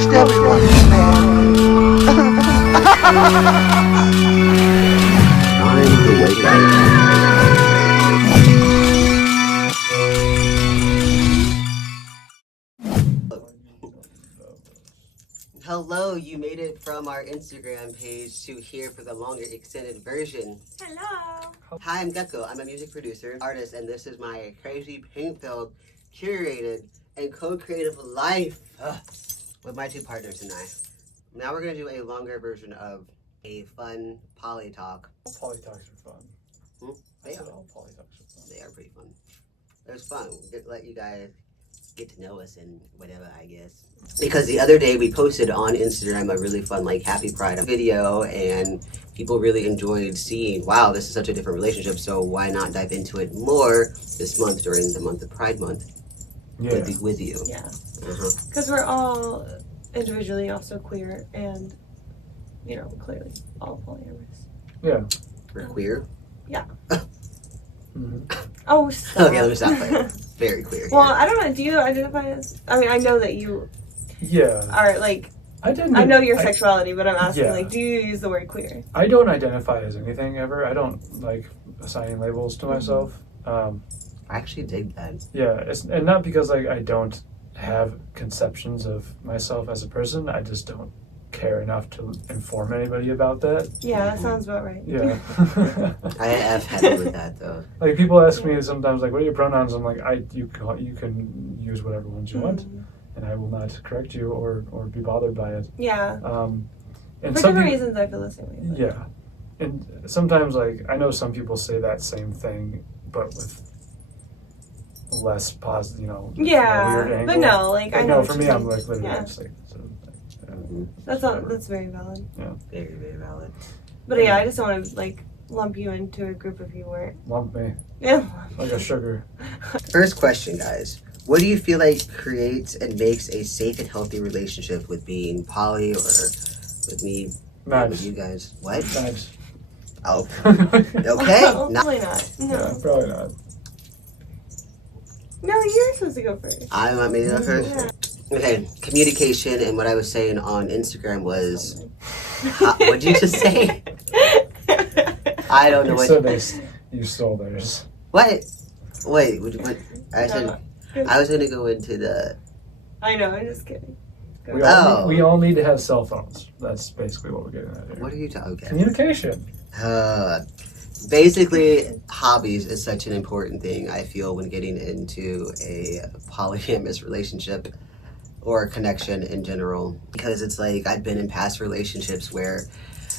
Most everyone is family. Time to wake up. Hello, you made it from our Instagram page to here for the longer extended version. Hello. Hi, I'm Gecko. I'm a music producer, artist, and this is my crazy paint-filled, curated, and co-creative life with my two partners and I. Now we're going to do a longer version of a fun poly talk. All poly talks are fun. They are. All poly talks are fun. They are pretty fun. It was fun. Let you guys get to know us and whatever, I guess. Because the other day we posted on Instagram a really fun like happy pride video, and people really enjoyed seeing, wow, this is such a different relationship, so why not dive into it more this month during the month of Pride Month with you. Yeah. Because we're all individually also queer and, you know, clearly all polyamorous. Yeah. We're queer. Yeah. Mm-hmm. Oh, stop. Okay, let me stop playing. Very queer. Well, I don't know. Do you identify as? I mean, I know that you are like. I know your sexuality, but I'm asking, yeah. like, do you use the word queer? I don't identify as anything ever. I don't like assigning labels to myself. I actually dig that. Yeah, and not because like I don't have conceptions of myself as a person. I just don't care enough to inform anybody about that. Yeah, that sounds about right. Yeah. I've had it with that though. Like people ask me sometimes, like, what are your pronouns? I'm like, you can use whatever ones you want, and I will not correct you or be bothered by it. Yeah. And for different reasons, I feel the same way. Yeah, and sometimes like I know some people say that same thing, but with less positive, you know. Yeah, weird angle. but no, like I know. No, for me, I'm like literally just like. That's very valid. Yeah. Very, very valid. But yeah, I just don't want to like lump you into a group if you weren't. Lump me. Yeah. Like a sugar. First question, guys. What do you feel like creates and makes a safe and healthy relationship with being poly or with me? With you guys? What? Knives. Oh. Okay. Probably not. No. Yeah, probably not. No, you're supposed to go first. I want me to go first? Yeah. Okay, communication, and what I was saying on Instagram was, what'd you just say? I don't know You stole theirs. What? Wait, what? I said, I was going to go into the... I know, I'm just kidding. We all need to have cell phones. That's basically what we're getting at here. What are you talking about? Communication. Basically, hobbies is such an important thing, I feel, when getting into a polyamorous relationship or a connection in general. Because it's like, I've been in past relationships where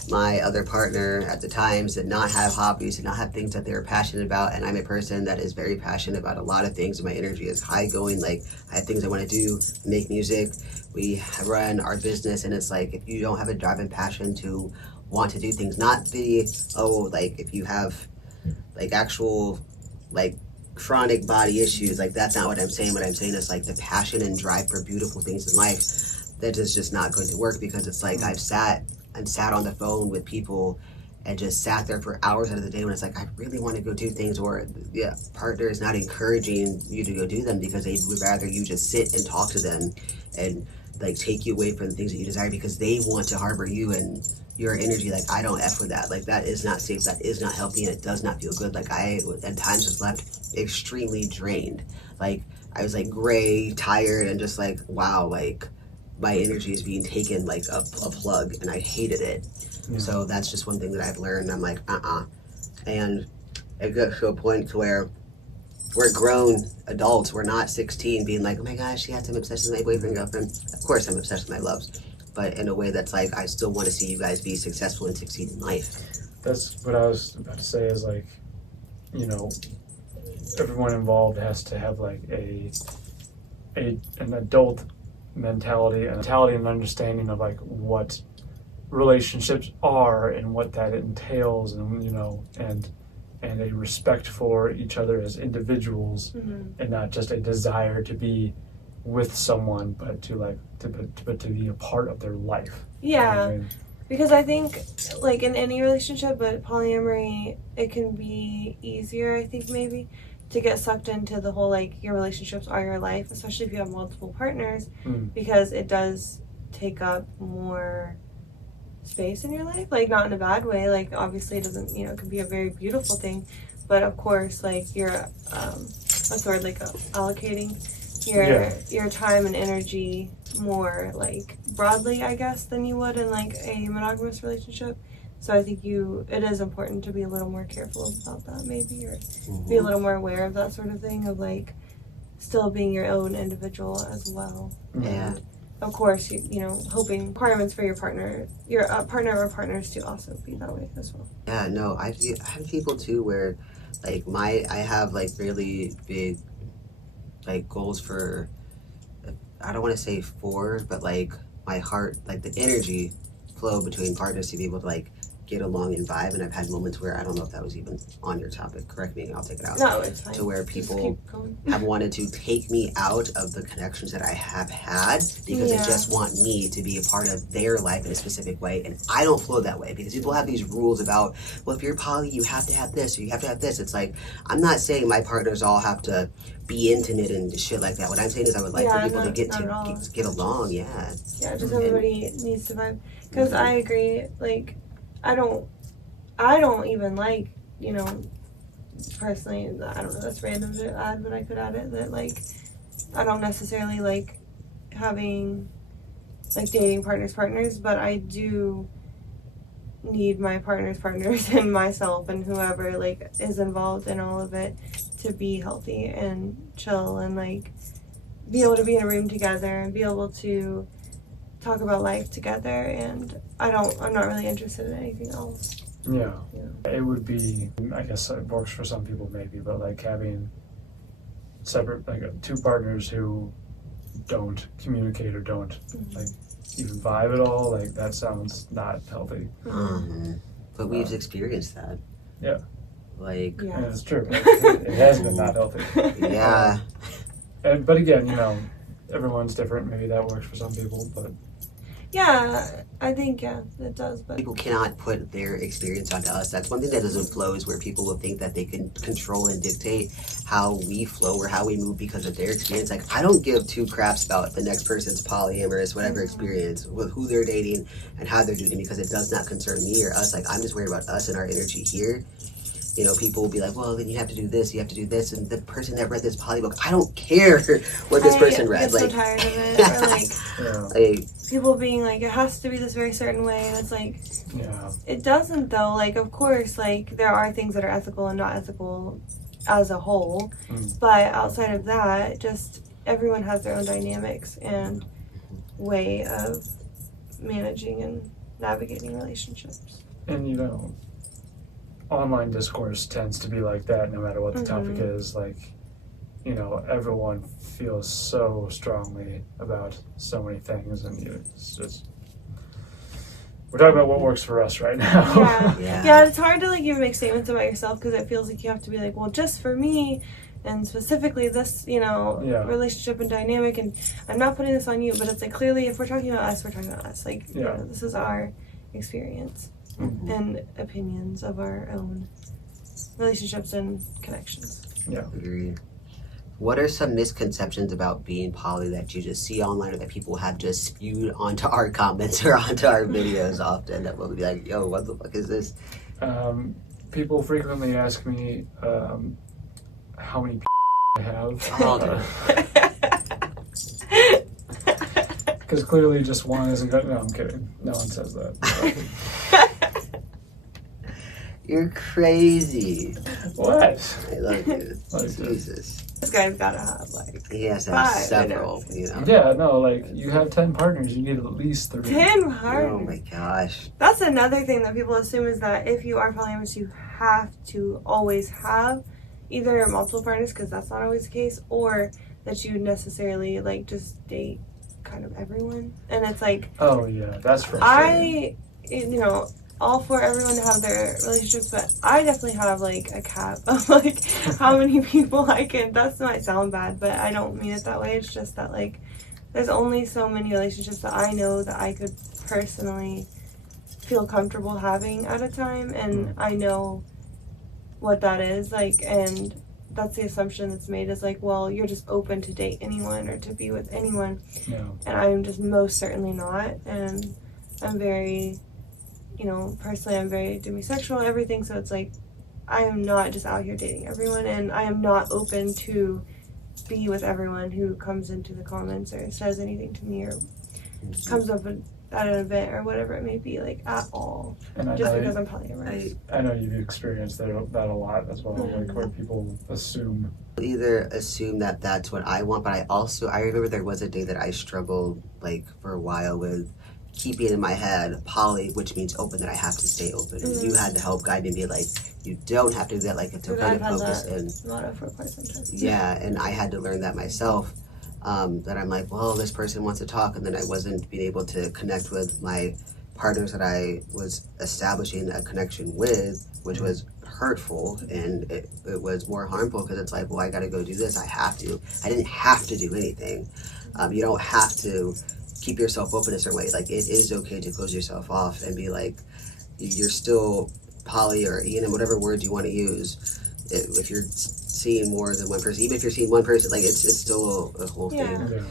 my other partner at the times did not have hobbies, did not have things that they were passionate about, and I'm a person that is very passionate about a lot of things, and my energy is high going. Like, I have things I want to do, make music, we run our business, and it's like, if you don't have a drive and passion to want to do things, not the, like, if you have, like, actual, like, chronic body issues, like, that's not what I'm saying. What I'm saying is, like, the passion and drive for beautiful things in life, that is just not going to work, because it's like, I've sat on the phone with people and just sat there for hours out of the day when it's like, I really want to go do things, or partner is not encouraging you to go do them because they would rather you just sit and talk to them and like take you away from the things that you desire because they want to harbor you and your energy. Like, I don't F with that. Like, that is not safe, that is not healthy, and it does not feel good. Like, I at times was left extremely drained. Like, I was like gray, tired, and just like, wow, like my energy is being taken like a plug, and I hated it. Yeah. So that's just one thing that I've learned. I'm like, and it got to a point to where we're grown adults. We're not 16 being like, oh my gosh, she has some obsession with my boyfriend, girlfriend. Of course I'm obsessed with my loves, but in a way that's like, I still want to see you guys be successful and succeed in life. That's what I was about to say, is like, you know, everyone involved has to have like an adult mentality and understanding of like what relationships are and what that entails, and you know, and a respect for each other as individuals, and not just a desire to be with someone, but to like to be a part of their life. Yeah. You know what I mean? Because I think, like, in any relationship, but polyamory, it can be easier, I think, maybe, to get sucked into the whole, like, your relationships are your life, especially if you have multiple partners, because it does take up more space in your life, like not in a bad way, like obviously it doesn't, it could be a very beautiful thing, but of course like you're what's the word, like allocating your time and energy more like broadly, I guess, than you would in like a monogamous relationship. So I think it is important to be a little more careful about that, maybe, or be a little more aware of that sort of thing, of like still being your own individual as well. Yeah. And of course, hoping requirements for your partner or partners to also be that way as well. Yeah, no, I have people too where like I have like really big like goals for, I don't want to say for, but like my heart, like the energy flow between partners to be able to like get along and vibe. And I've had moments where, I don't know if that was even on your topic, correct me and I'll take it out. No, it's fine. To where people have wanted to take me out of the connections that I have had because they just want me to be a part of their life in a specific way. And I don't flow that way because people have these rules about, well, if you're poly, you have to have this or you have to have this. It's like, I'm not saying my partners all have to be intimate and shit like that. What I'm saying is I would like for people to get along. Yeah, just everybody needs to vibe. Because I agree, like, I don't even like, personally, I don't know, that's random to add, but I could add it, that like I don't necessarily like having like dating partners, but I do need my partners and myself and whoever like is involved in all of it to be healthy and chill and like be able to be in a room together and be able to talk about life together. And I'm not really interested in anything else. Yeah. It would be, I guess it works for some people maybe, but like having separate, like two partners who don't communicate or don't like even vibe at all, like that sounds not healthy. But we've experienced that. Yeah. Like, yeah, it's true. It has been not healthy. Yeah. But again, everyone's different. Maybe that works for some people, but yeah, I think it does. But people cannot put their experience onto us. That's one thing that doesn't flow, is where people will think that they can control and dictate how we flow or how we move because of their experience. Like, I don't give two craps about the next person's polyamorous, whatever experience, with who they're dating and how they're doing, because it does not concern me or us. Like, I'm just worried about us and our energy here. People will be like, well, then you have to do this, and the person that read this poly book, I don't care what this person read. I'm like, so tired of it. Or like people being like, it has to be this very certain way, and it's like, it doesn't though. Like, of course, like there are things that are ethical and not ethical as a whole, but outside of that, just everyone has their own dynamics and way of managing and navigating relationships. And online discourse tends to be like that no matter what the topic is. Like, everyone feels so strongly about so many things, and it's just, we're talking about what works for us right now. Yeah, it's hard to like even make statements about yourself because it feels like you have to be like, well, just for me and specifically this, relationship and dynamic, and I'm not putting this on you, but it's like, clearly if we're talking about us, we're talking about us. Like, this is our experience and opinions of our own relationships and connections. Yeah. Agreed. What are some misconceptions about being poly that you just see online or that people have just spewed onto our comments or onto our videos often, that will be like, yo, what the fuck is this? People frequently ask me how many I have. Because clearly just one isn't good. No, I'm kidding. No one says that. You're crazy. What? I love you. Like Jesus. This guy's gotta have like He has to have several, Yeah, no, like, you have 10 partners, you need at least 3. 10 partners. Oh my gosh. That's another thing that people assume, is that if you are polyamorous, you have to always have either multiple partners, because that's not always the case, or that you necessarily like just date kind of everyone. And it's like, oh yeah, that's frustrating. all for everyone to have their relationships, but I definitely have like a cap of like how many people I can. That might sound bad, but I don't mean it that way. It's just that like there's only so many relationships that I know that I could personally feel comfortable having at a time, and I know what that is like, and that's the assumption that's made, is like, well, you're just open to date anyone or to be with anyone. No. And I'm just most certainly not. And I'm very, personally, I'm very demisexual, everything. So it's like, I am not just out here dating everyone, and I am not open to be with everyone who comes into the comments or says anything to me or comes up at an event or whatever it may be, like, at all. And Just because I'm polyamorous. I know you've experienced that a lot as well, like where people assume. Either assume that that's what I want, but I remember there was a day that I struggled like for a while with keeping in my head poly, which means open, that I have to stay open. And you had to help guide me and be like, you don't have to do that, like it's okay to focus in. Motto for quite some time. Yeah, and I had to learn that myself. That I'm like, well, this person wants to talk, and then I wasn't being able to connect with my partners that I was establishing a connection with, which was hurtful, and it was more harmful because it's like, well, I gotta go do this. I didn't have to do anything. You don't have to keep yourself open a certain way. Like, it is okay to close yourself off and be like, you're still poly, or whatever word you want to use. If you're seeing more than one person, even if you're seeing one person, like it's still a whole thing. Yeah.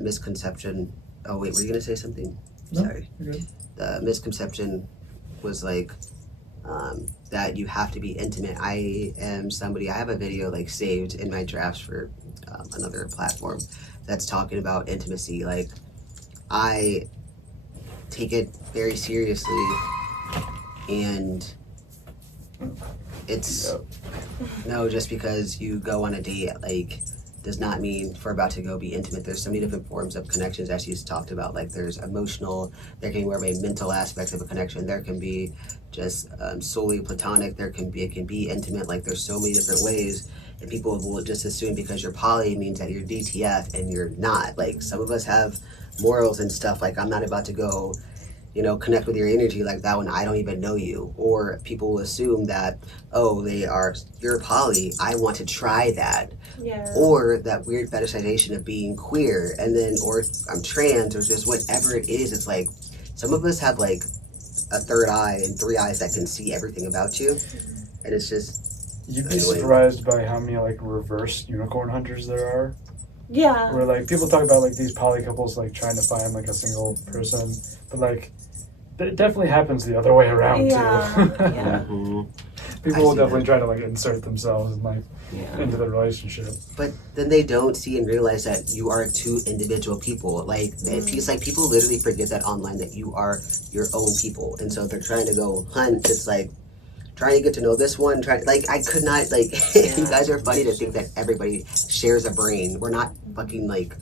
Misconception. Oh wait, were you gonna say something? No, Sorry. you're good. The misconception was like that you have to be intimate. I have a video like saved in my drafts for another platform that's talking about intimacy. Like, I take it very seriously, and it's no, just because you go on a date, like, does not mean we're about to go be intimate. There's so many different forms of connections, as she's talked about. Like, there's emotional, there can be more of a mental aspect of a connection. There can be just solely platonic. It can be intimate. Like, there's so many different ways, and people will just assume because you're poly means that you're DTF, and you're not. Like, some of us have morals and stuff. Like, I'm not about to go connect with your energy like that when I don't even know you. Or people will assume that, oh, you're poly, I want to try that. Yeah. Or that weird fetishization of being queer, and then, or I'm trans, or just whatever it is. It's like, some of us have like a third eye and three eyes that can see everything about you. And it's just, you'd be surprised by how many like reverse unicorn hunters there are. Yeah. Where like people talk about like these poly couples like trying to find like a single person, but like it definitely happens the other way around too. Yeah. People will definitely try to like insert themselves and like into the relationship. But then they don't see and realize that you are two individual people. Like, it's like people literally forget that online, that you are your own people. And so they're trying to go hunt. It's like trying to get to know this one. I could not, like, you guys are funny to think that everybody shares a brain. We're not fucking like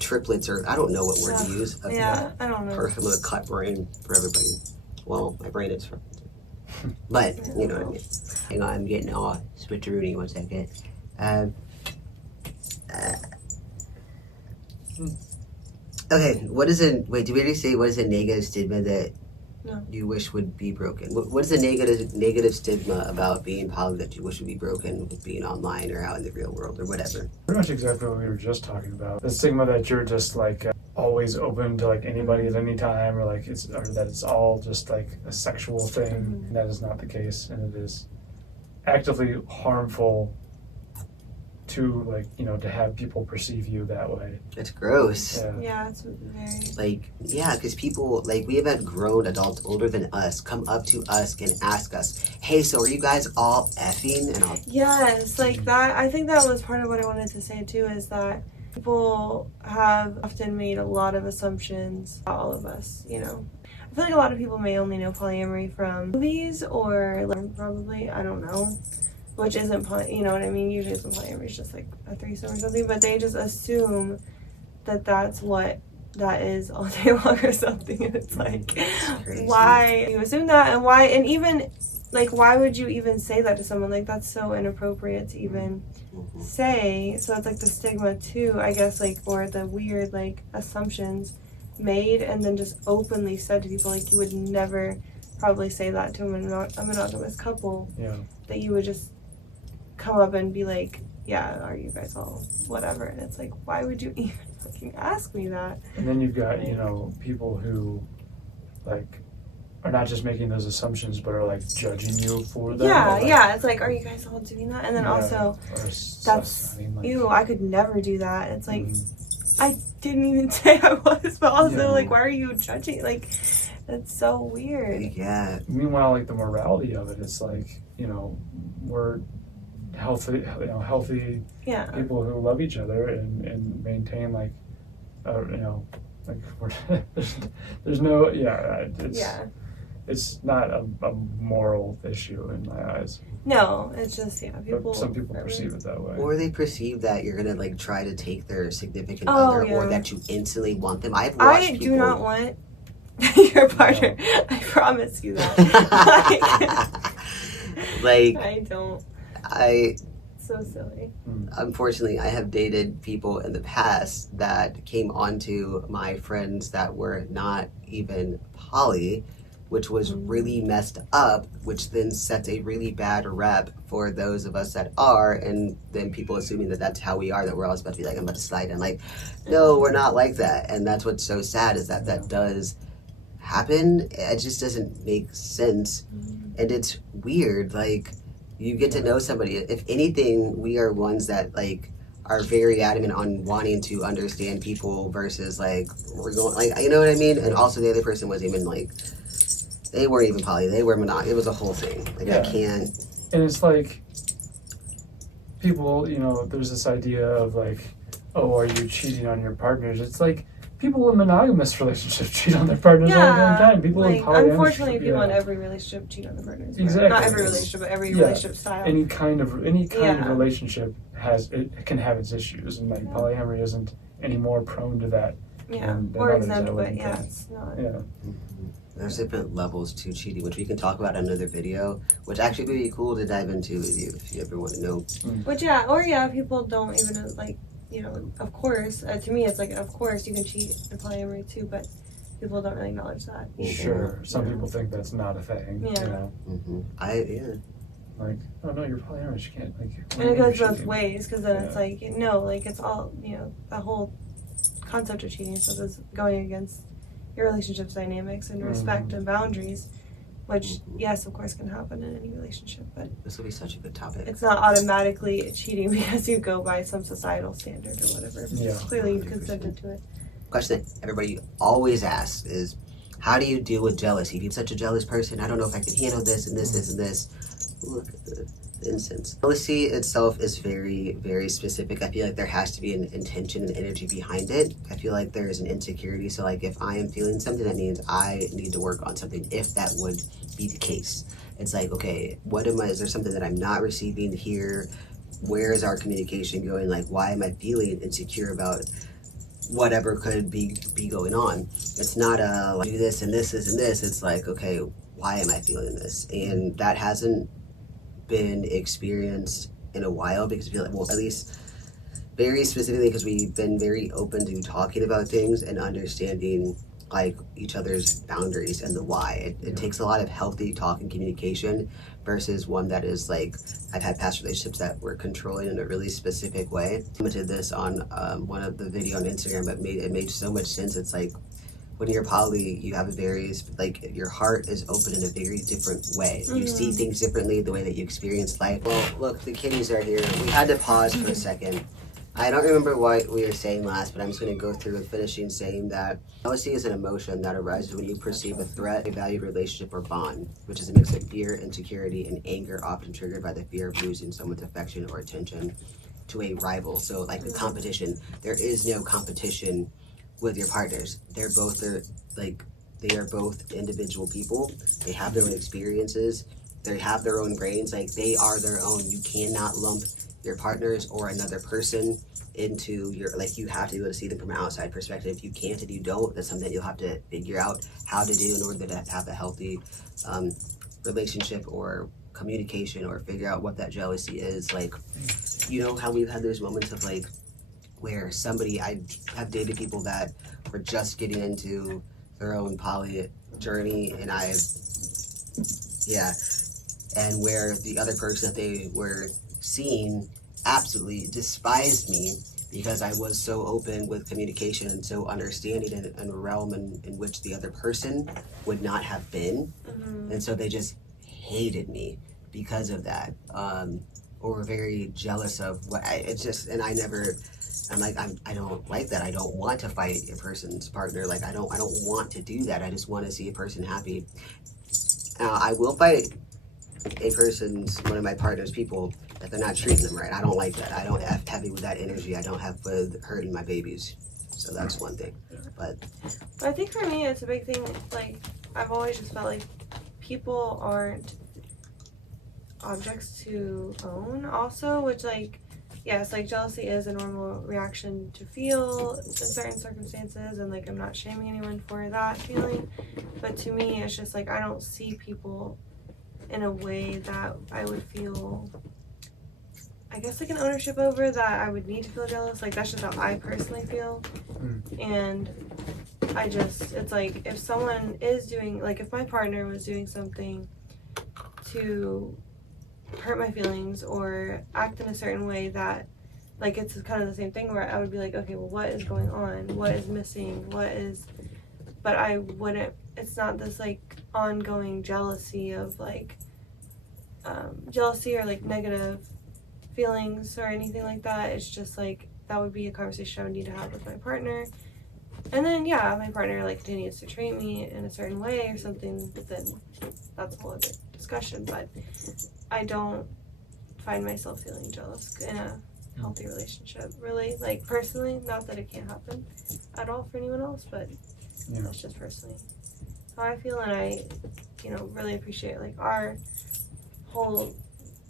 triplets, or I don't know what word to use. I don't know. Person with a cut brain for everybody. Well, my brain is for, but you know what I mean. Hang on, I'm getting all switcheroony. 1 second. Okay, did we already say what is a negative stigma that you wish would be broken? What is a negative stigma about being poly that you wish would be broken with being online or out in the real world or whatever? Pretty much exactly what we were just talking about. The stigma that you're just like always open to like anybody at any time, or like that it's all just like a sexual thing. And that is not the case, and it is actively harmful to like to have people perceive you that way. It's gross. Yeah, it's very because people, like, we have had grown adults older than us come up to us and ask us, hey, so are you guys all effing? And yes, like that. I think that was part of what I wanted to say too, is that people have often made a lot of assumptions about all of us. I feel like a lot of people may only know polyamory from movies, or like, probably, I don't know, which isn't you know what I mean? Usually some polyamory is just like a threesome or something, but they just assume that that's what that is all day long or something. And it's like, why you assume that, and even like, why would you even say that to someone? Like, that's so inappropriate to even say. So it's like the stigma too, I guess, like, or the weird like assumptions made and then just openly said to people. Like, you would never probably say that to a monogamous couple. Yeah. That you would just come up and be like, yeah, are you guys all whatever? And it's like, why would you even fucking ask me that? And then you've got people who like are not just making those assumptions, but are like judging you for them. Yeah, like, yeah. It's like, are you guys all doing that? And then also, or that's, I mean, like, ew, I could never do that. It's like, mhm. I didn't even say I was, but also, Yeah. like, why are you judging? Like, it's so weird. Yeah. Meanwhile, like the morality of it, it's like, you know, we're healthy, Yeah. people who love each other and maintain like, you know, like we're there's no it's Yeah. it's not a moral issue in my eyes. No, it's just, people. But some people are perceive it that way. Or they perceive that you're gonna like try to take their significant Oh, other, or yeah. that you instantly want them. I've watched I people. do not want your partner. I promise you that. Like I don't. I So silly. unfortunately I have dated people in the past that came onto my friends that were not even poly, which was really messed up, which then sets a really bad rep for those of us that are, and then people assuming that that's how we are, that we're always about to be like, I'm about to slide in. Like, no, we're not like that. And that's what's so sad, is that that does happen. It just doesn't make sense. And it's weird. Like, you get to know somebody. If anything, we are ones that like are very adamant on wanting to understand people versus like we're going like, you know what I mean? And also the other person wasn't even like, they weren't even poly, they were monog. It was a whole thing. Like, I can't. And it's like people, you know, there's this idea of like, oh, are you cheating on your partners? It's like people in monogamous relationships cheat on their partners all the damn time. People in polyamorous, unfortunately, people in every relationship cheat on their partners. Exactly. Not every relationship, but every relationship style. Any kind of relationship can have its issues, and like polyamory isn't any more prone to that. Than or others, exempt, but think. it's not. Yeah. There's different levels to cheating, which we can talk about in another video, which actually would be cool to dive into with you if you ever want to know. Which people don't even like, you know, of course, to me it's like, of course you can cheat in polyamory too, but people don't really acknowledge that either. Sure. Some people think that's not a thing. Yeah. You know? Like, oh no, you're polyamorous. You can't like. And it goes both ways, because then it's like, no, like it's all, you know, the whole concept of cheating stuff is going against your relationship's dynamics and respect and boundaries, which yes, of course, can happen in any relationship, but this will be such a good topic. it's not automatically cheating because you go by some societal standard or whatever. Yeah. Clearly you've consented to it. Question that everybody always asks is, how do you deal with jealousy? If you're such a jealous person, I don't know if I can handle this and this, and this. Look at the incense. Jealousy itself is very, very specific. I feel like there has to be an intention and energy behind it. I feel like there is an insecurity. So like if I am feeling something, that means I need to work on something, if that would be the case. It's like, okay, is there something that I'm not receiving here? Where is our communication going? Like, why am I feeling insecure about whatever could be going on? It's not do this and this and this. It's like, okay, why am I feeling this? And that hasn't been experienced in a while, because I feel like, well, at least very specifically, because we've been very open to talking about things and understanding like each other's boundaries and the why. It takes a lot of healthy talk and communication versus one that is like, I've had past relationships that were controlling in a really specific way. I commented this on one of the video on Instagram, but it made so much sense. It's like, when you're poly, you have a very, like, your heart is open in a very different way. You see things differently, the way that you experience life. Well, look, the kitties are here. We had to pause for a second. I don't remember what we were saying last, but I'm just going to go through with finishing saying that jealousy is an emotion that arises when you perceive a threat, a valued relationship, or bond, which is a mix of fear, insecurity, and anger, often triggered by the fear of losing someone's affection or attention to a rival. So, like the competition, there is no competition with your partners. They are both individual people. They have their own experiences. They have their own brains. Like, they are their own. You cannot lump your partners or another person into your, like, you have to be able to see them from an outside perspective. If you can't and you don't, that's something that you'll have to figure out how to do in order to have a healthy relationship or communication, or figure out what that jealousy is. Like, you know how we've had those moments of like, where I have dated people that were just getting into their own poly journey, and and where the other person that they were seeing absolutely despised me, because I was so open with communication and so understanding in a realm in which the other person would not have been. And so they just hated me because of that, or were very jealous of what it's just, and I never, I'm like, I don't like that. I don't want to fight a person's partner. Like, I don't want to do that. I just want to see a person happy. I will fight one of my partner's people, that they're not treating them right. I don't like that. I don't have heavy with that energy. I don't have with hurting my babies. So that's one thing. But I think for me, it's a big thing. Like, I've always just felt like people aren't objects to own also, which, like, yes, like, jealousy is a normal reaction to feel in certain circumstances, and, like, I'm not shaming anyone for that feeling, but to me, it's just, like, I don't see people in a way that I would feel, I guess, like, an ownership over, that I would need to feel jealous. Like, that's just how I personally feel. And I just, it's like, if someone is doing, like, if my partner was doing something to hurt my feelings or act in a certain way that, like, it's kind of the same thing where I would be like, okay, well, what is going on? What is missing? But I wouldn't, it's not this, like, ongoing jealousy of, like, jealousy or, like, negative feelings or anything like that. It's just, like, that would be a conversation I would need to have with my partner. And then, yeah, my partner, like, continues to treat me in a certain way or something, then that's a whole other discussion. But I don't find myself feeling jealous in a healthy relationship, really. Like, personally, not that it can't happen at all for anyone else, but that's just personally how I feel. And I, really appreciate, like, our whole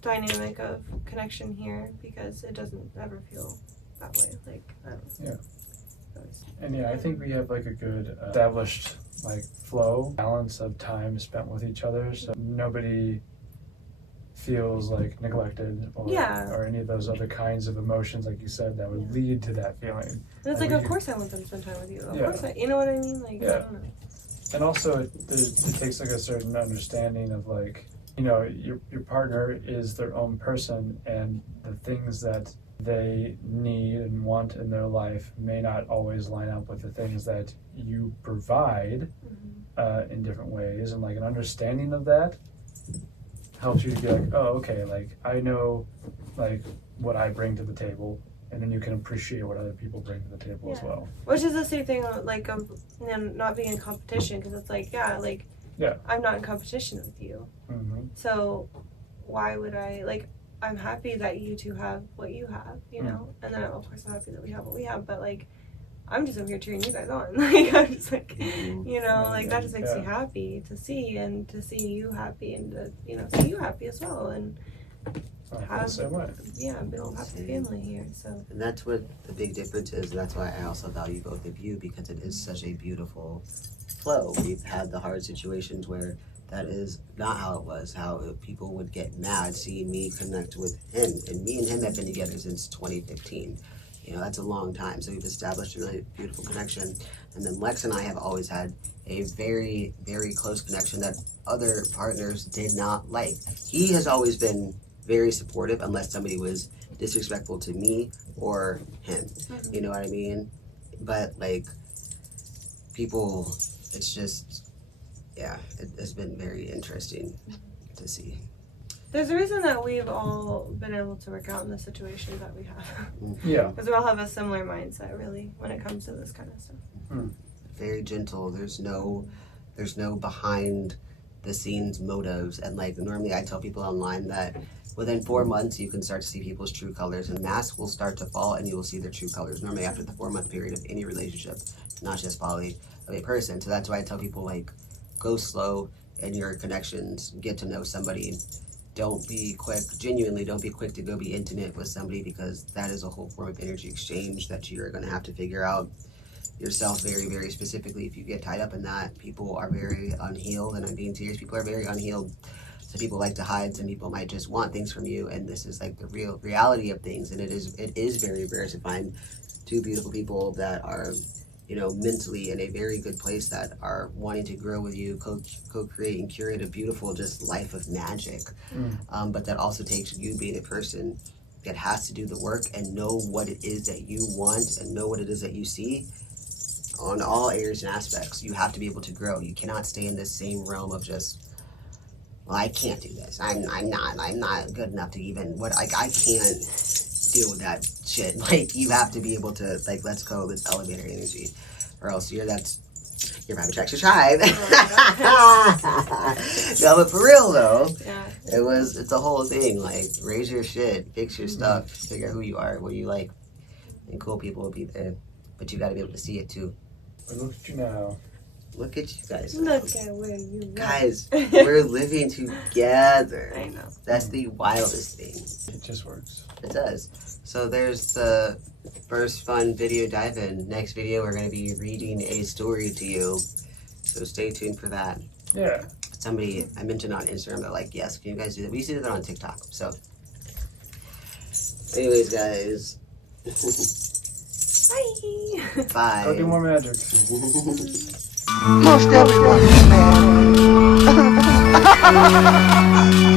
dynamic of connection here, because it doesn't ever feel that way. Like, I don't know. And I think we have, like, a good established, like, flow, balance of time spent with each other, so nobody feels, like, neglected or any of those other kinds of emotions, like you said, that would lead to that feeling. And it's like, of course I want them to spend time with you. Of course you know what I mean? Like, I don't know. And also, it takes, like, a certain understanding of, like, your partner is their own person, and the things that they need and want in their life may not always line up with the things that you provide in different ways. And, like, an understanding of that helps you to be like, oh, okay, like, I know, like, what I bring to the table, and then you can appreciate what other people bring to the table as well. Which is the same thing, like, not being in competition, because it's like, I'm not in competition with you. So why would I, like, I'm happy that you two have what you have, and then of course I'm happy that we have what we have, but, like, I'm just over here cheering you guys on. Like, I'm just like, like, that just makes me happy to see, and to see you happy, and to, see you happy as well, and have, build a happy family here, so. And that's what the big difference is. That's why I also value both of you, because it is such a beautiful flow. We've had the hard situations where that is not how it was, how people would get mad seeing me connect with him. And me and him have been together since 2015. That's a long time. So we've established a really beautiful connection. And then Lex and I have always had a very, very close connection that other partners did not like. He has always been very supportive unless somebody was disrespectful to me or him. You know what I mean? But, like, people, it's just, it has been very interesting to see. There's a reason that we've all been able to work out in the situations that we have. Because we all have a similar mindset, really, when it comes to this kind of stuff. Very gentle. There's no behind the scenes motives. And, like, normally I tell people online that within 4 months you can start to see people's true colors, and the mask will start to fall and you will see their true colors normally after the 4-month period of any relationship, not just poly, of a person. So that's why I tell people, like, go slow in your connections, get to know somebody. Don't be quick, genuinely don't be quick to go be intimate with somebody, because that is a whole form of energy exchange that you're going to have to figure out yourself very, very specifically. If you get tied up in that, people are very unhealed, and I'm being serious, people are very unhealed. Some people like to hide, some people might just want things from you, and this is, like, the real reality of things. And it is very rare to find two beautiful people that are, mentally in a very good place, that are wanting to grow with you, co-create and curate a beautiful just life of magic. But that also takes you being a person that has to do the work and know what it is that you want and know what it is that you see on all areas and aspects. You have to be able to grow. You cannot stay in this same realm of just, well, I can't do this. I'm not good enough to even, I can't deal with that shit. Like, you have to be able to, like, let's go, let's elevator energy, or else you're private attraction tribe. No, but for real though, Yeah. it's a whole thing. Like, raise your shit, fix your stuff, figure out who you are, what you like, and cool people will be there. But you got to be able to see it too. But look at you now. Look at you guys. Look at where you are. Guys, we're living together. I know. That's the wildest thing. It just works. It does. So there's the first fun video dive in. Next video, we're going to be reading a story to you. So stay tuned for that. Yeah. Somebody, I mentioned on Instagram, they're like, yes, can you guys do that? We used to do that on TikTok. So, anyways, guys. Bye. Bye. Go do more magic. Most everyone is married.